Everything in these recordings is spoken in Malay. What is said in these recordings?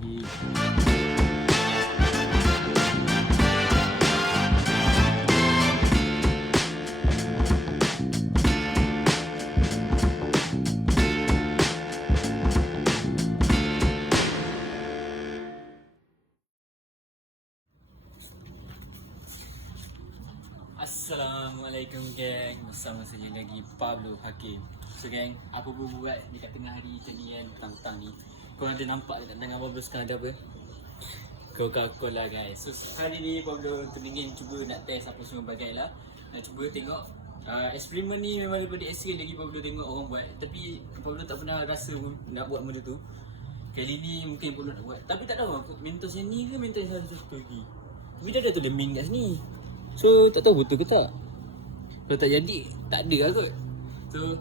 Bismillahirrahmanirrahim. Assalamualaikum geng. Bersama saya lagi Pablo Hakim. So geng, apa buat dekat tengah hari macam ni kan, petang-petang ni. Korang ada nampak tak tengah Pablo sekarang ada apa? Coca-Cola guys. So hari ni Pablo teringin cuba nak test apa semua bagai lah. Nak cuba tengok eksperimen ni memang daripada SK lagi Pablo tengok orang buat. Tapi Pablo tak pernah rasa nak buat benda tu. Kali ni mungkin Pablo nak buat. Tapi tak tahu mentos yang ni ke mentos yang satu lagi. Tapi dah ada tulis mint kat sini. So tak tahu betul ke tak. Kalau tak jadi, tak ada lah kot. So,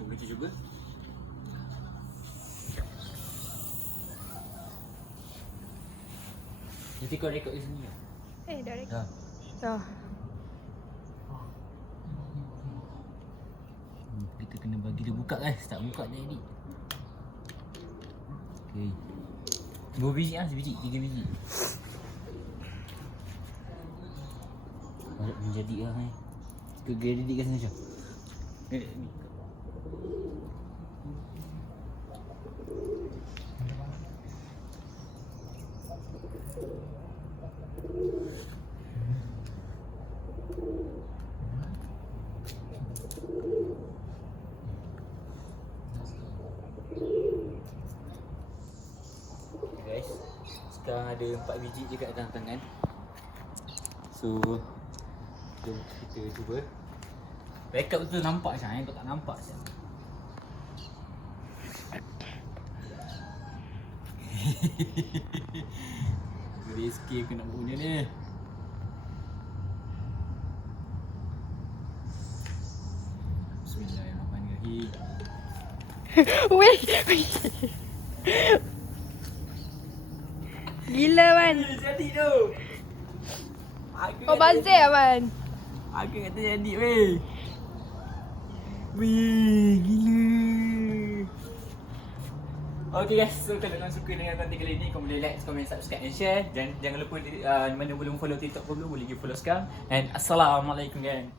jom kita cuba. Nanti kau rekod kat sini lah. Dah rekod. Dah. Dah. Kita kena bagi dia buka guys. Tak buka dia jadi. Okay. 2 biji lah, 1 biji, 3 biji. Harap menjadi lah ni. Ke gradit kat sana macam. Ni. Guys, sekarang ada 4 biji je kat dalam tangan. So, jom kita cuba. Backup tu nampak macam kau tak nampak macam. Risky aku nak punya ni. Bismillahirrahmanirrahim. Weh. Gila man. Jadi tu. Kau bazir man. Aku kata jadi weh. Weh, gila. Okay guys, so kalau korang suka dengan konten kali ni, korang boleh like, comment, subscribe and share. Dan jangan lupa mana belum follow TikTok Pablo, boleh pergi follow sekarang. And Assalamualaikum gang.